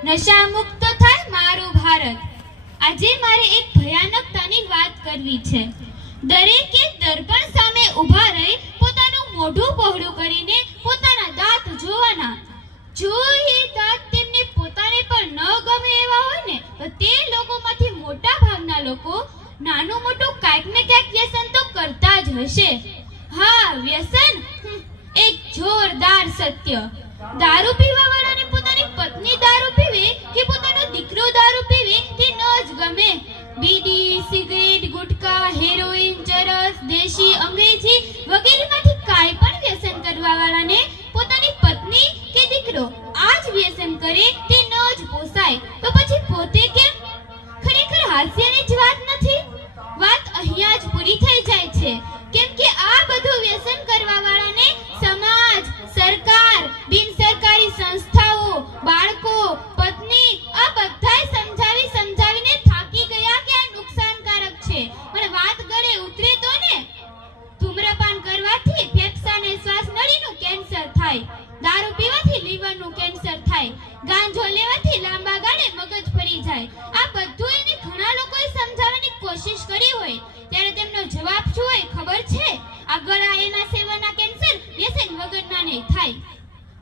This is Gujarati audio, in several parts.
નશા મુક્ત થાય મારું ભારત। આજે મારે એક ભયાનકતાની વાત કરવી છે। દરેકે દર્પણ સામે ઊભા રહી પોતાનું મોઢું પહોળું કરીને પોતાના દાંત જોવાના। જો એ દાંત તેમને પોતાને પણ ન ગમે એવા હોય ને તો તે લોકોમાંથી મોટા ભાગના લોકો નાનું મોટું કાંઈક ને કાંઈક વ્યસન તો કરતા જ હશે। હા, વ્યસન એક જોરદાર સત્ય। દારૂ પીવા વાળાને પોતાની પત્ની દારૂ પીવે કે પોતાનો દીકરો દારૂ પીવે તે ન જ ગમે। બીડી, સિગરેટ, ગુટકા, હેરોઈન, ચરસ, દેશી, અંગ્રેજી વગેરેમાંથી કાંઈ પણ વ્યસન કરવા વાળાને પોતાની પત્ની કે દીકરો આ જ વ્યસન કરે તે ન જ પોસાય તો પછી પોતે કેમ? ખરેખર હાસ્યની જ વાત નથી। વાત અહીંયા જ પૂરી થઈ જાય છે, કેમ કે આ બધું વ્યસન કરવા વાળાને સમાજ, સરકાર, બિન સરકારી સંસ્થાઓ, બાળકો, પત્ની આ બધાય સમજાવીને થાકી ગયા કે આ નુકસાનકારક છે। પણ વાત ગળે ઉતરે તો ને, ધૂમ્રપાન કરવાથી ફેફસાને શ્વાસ નળીનું કેન્સર થાય, દારૂ પીવાથી લીવરનું કેન્સર થાય, ગાંજો લેવાથી લાંબા ગાળે મગજ ફરી જાય। આ બધું એને ઘણા લોકોએ સમજાવવાની કોશિશ કરી હોય ત્યારે તેમનો જવાબ શું હોય ખબર છે? આ ગળા એના સેવનના કેન્સર વ્યસન વગરના નહીં થાય।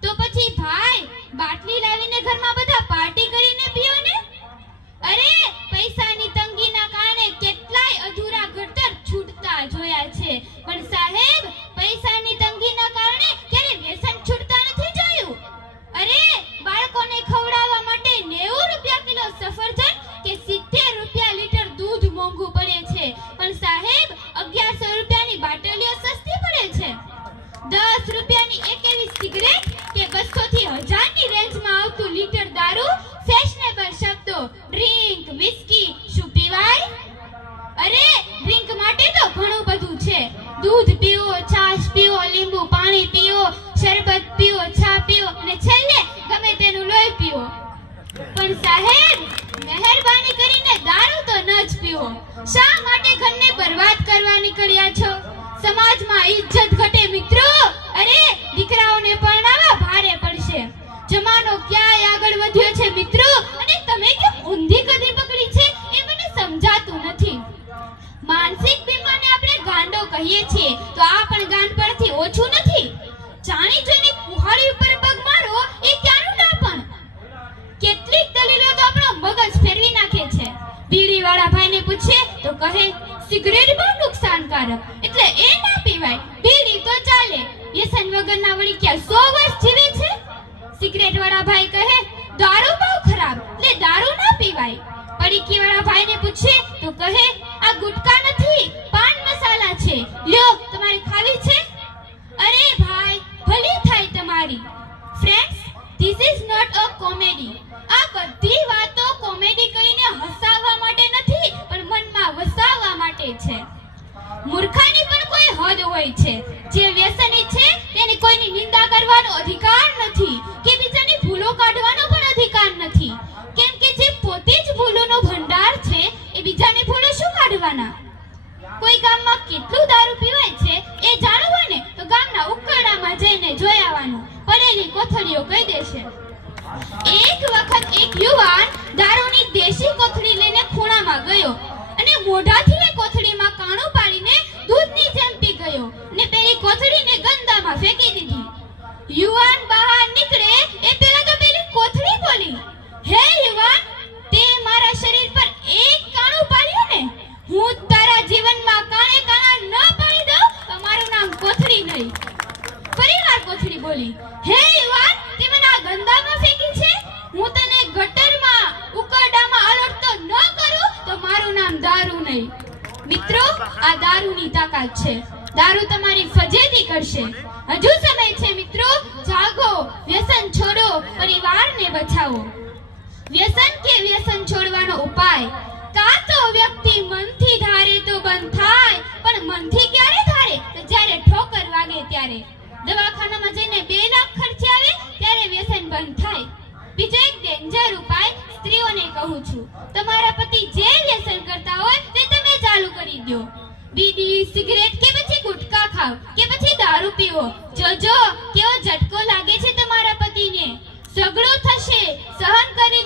તો પછી ભાઈ બાટલી લાવીને ઘરમાં બધા પાર્ટી કરીને પીઓ ને। અરે પૈસાની તંગીના કારણે કેટલાય અધૂરા ઘડતર છૂટતા જોયા છે, પણ સાહેબ પૈસાની તંગીના કારણે ક્યારે વ્યસન છૂટતા નથી જોયું। અરે બાળકોને ખવડાવવા માટે 90 રૂપિયા કિલો સફરજન કે 70 રૂપિયા લીટર દૂધ મોંઘું પડે છે, પણ સાહેબ 1100 રૂપિયાની બાટલીઓ સસ્તી પડે છે। 10 રૂપિયાની એક એવી સિગરેટ કે 200 થી 1000 ની રેન્જમાં આવતું લીટર દારૂ, ફેશનેબલ શબ્દો ડ્રિંક, વિસ્કી શું પીવાય? અરે ડ્રિંક માટે તો ઘણું બધું છે। દૂધ પીવો, છાશ પીવો, લીંબુ પાણી પીવો, શરબત પીવો, ચા પીવો અને છેલ્લે ગમે તેનું લોહી પીવો, પણ સાહેબ મહેરબાની કરીને દારૂ તો ન જ પીવો। શા માટે ઘરને બરબાદ કરવા નીકળ્યા છો? સમાજમાં ઇજ્જત ઘટે મિત્રો। અરે દીકરાઓને પરણાવવા ભારે પડશે। જમાનો ક્યાંય આગળ વધ્યો છે મિત્રો, અને તમે કેમ ઊંધી ગધી પકડી છે એ મને સમજાતું નથી। માનસિક બીમારને આપણે ગાંડો કહીએ છીએ તો આ પણ ગાંડ પરથી ઓછું નથી। જાણી જોઈને કુહાડી ઉપર પગ મારો એ ક્યાંનું નાપણ? કેટલીક દલીલો તો આપણો મગજ ફેરવી નાખે છે। બીડી વાળા ભાઈને પૂછીએ તો કહે સિગરેટ બહુ નુકસાનકારક એટલે એ ના પીવાય, બીડી તો ચાલે, વ્યસન વગરના વળી ક્યાં 100 વર્ષ જીવે છે। સિગરેટ વાળા ભાઈ કહે દારૂ બહુ ખરાબ એટલે દારૂ ના પીવાય। પડીકી વાળા ભાઈને પૂછીએ તો કહે આ ગુટકા નથી, પાન મસાલા છે, લ્યો તમારે ખાવી છે? અરે ભાઈ ભલી થાય તમારી। Friends, this is not a comedy. આ બધી વાતો કોમેડી કહીને હસાવવા માટે નથી, પણ મનમાં વસાવવા માટે છે। મૂર્ખાની પણ કોઈ હદ હોય છે। જે વ્યસની છે તેની કોઈની નિંદા કરવાનો અધિકાર નથી કે બીજાની ભૂલો કાઢવાનો પણ અધિકાર નથી, કેમ કે જે પોતે જ ભૂલોનો ભંડાર છે એ બીજાની ભૂલો શું કાઢવાના? કોઈ ગામમાં કેટલું દારૂ પીવાય છે એ જાણવું હોય ને તો ગામના ઉકરડામાં જઈને જોઈ આવવાનું, પડેલી કોથળીઓ કહી દેશે। એક વખત એક યુવાન દારૂની દેશી કોથળી લઈને ખૂણામાં ગયો અને મોઢાથી એ કોથળીમાં કાણું પાડીને દૂધની જેમ પી ગયો અને પેલી કોથળીને ગંદામાં ફેંકી દીધી। યુવાન બહાર નીકળે એ પહેલા તો પેલી કોથળી બોલી, હે યુવાન, તે મારા શરીર પર એક કાણું પાડ્યું ને, હું તારા જીવનમાં કાણે કાણા ન પાડી દઉં તો મારું નામ કોથળી નહીં। ફરીવાર કોથળી બોલી, હે યુવાન, તે મને આ ગંદામાં ફેંકી છે, હું તને ગટરમાં ઉકરડામાં અલડતો ન કરું તો મારું નામ દારૂ નહીં। મિત્રો, આ દારૂની તાકાત છે। દારૂ તમારી ફજેતી કરશે। હજુ સમય છે મિત્રો, જાગો, વ્યસન છોડો, પરિવારને બચાવો। વ્યસન કે વ્યસન છોડવાનો ઉપાય? કાં તો વ્યક્તિ મનથી ધારે તો બંધ થાય, પણ મનથી ક્યારે ધારે? તો જ્યારે ઠોકર વાગે ત્યારે। દવાખાનામાં જઈને 2 લાખ ખર્ચે આવે ત્યારે વ્યસન બંધ થાય। બીજો એક ડેન્જર ઉપાય સ્ત્રીઓને કહું છું, તમારા પતિ જે વ્યસન કરતા હોય તે તમે ચાલુ કરી દો। બીડી, સિગરેટ કે પછી ગુટકા ખાઓ કે પછી દારૂ પીવો, જોજો કેવો ઝટકો લાગે છે તમારા પતિને। ઝઘડો થશે, સહન કરી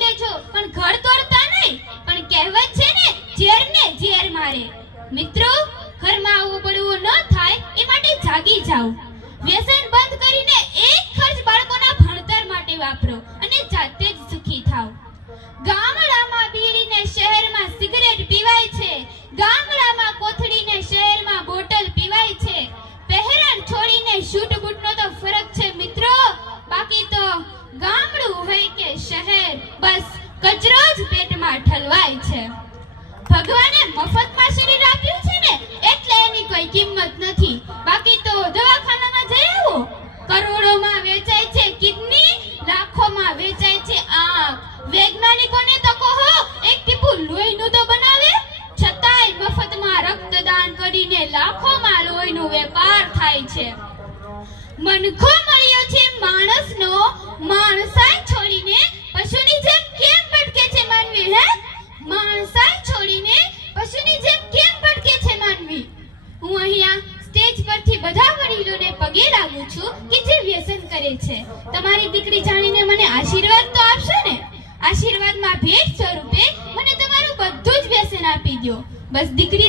ગામડામાં કોથળીને શહેરમાં બોટલ પીવાય છે. પહેરણ છોડીને શૂટ બૂટનો તો ફરક છે મિત્રો. બાકી તો ગામડું હોય કે શહેર, બસ કચરો જ પેટમાં ઠલવાય છે. ભગવાને મફતમાં શરીર આપ્યું છે ને એટલે એની કોઈ કિંમત નથી. બાકી તો દવાખાનામાં જઈ આવો, કરોડોમાં વેચાય છે કિડની, લાખોમાં વેચાય છે આંખ. વૈજ્ઞાનિકોને તો કહો એક ટીપું લોહીનું તો બનાવે, છતાંય મફતમાં રક્તદાન કરીને લાખોમાં લોહીનો વેપાર થાય છે. મનખો મળ્યો છે માણસનો, માણસાઈ છોડીને પશુની જેમ કેમ ભટકે છે માનવી? હે, માણસાઈ છોડીને પશુની જેમ કેમ ભટકે છે માનવી? હું અહીંયા સ્ટેજ પરથી બધા વડીલોને પગે લાગુ છું કે જે વ્યસન કરે છે. તમારી દીકરી જાણીને મને આશીર્વાદ તો આપશો ને? આશીર્વાદમાં ભેટ સ્વરૂપે મને તમારું બધું જ વ્યસન આપી દો. બસ દીકરી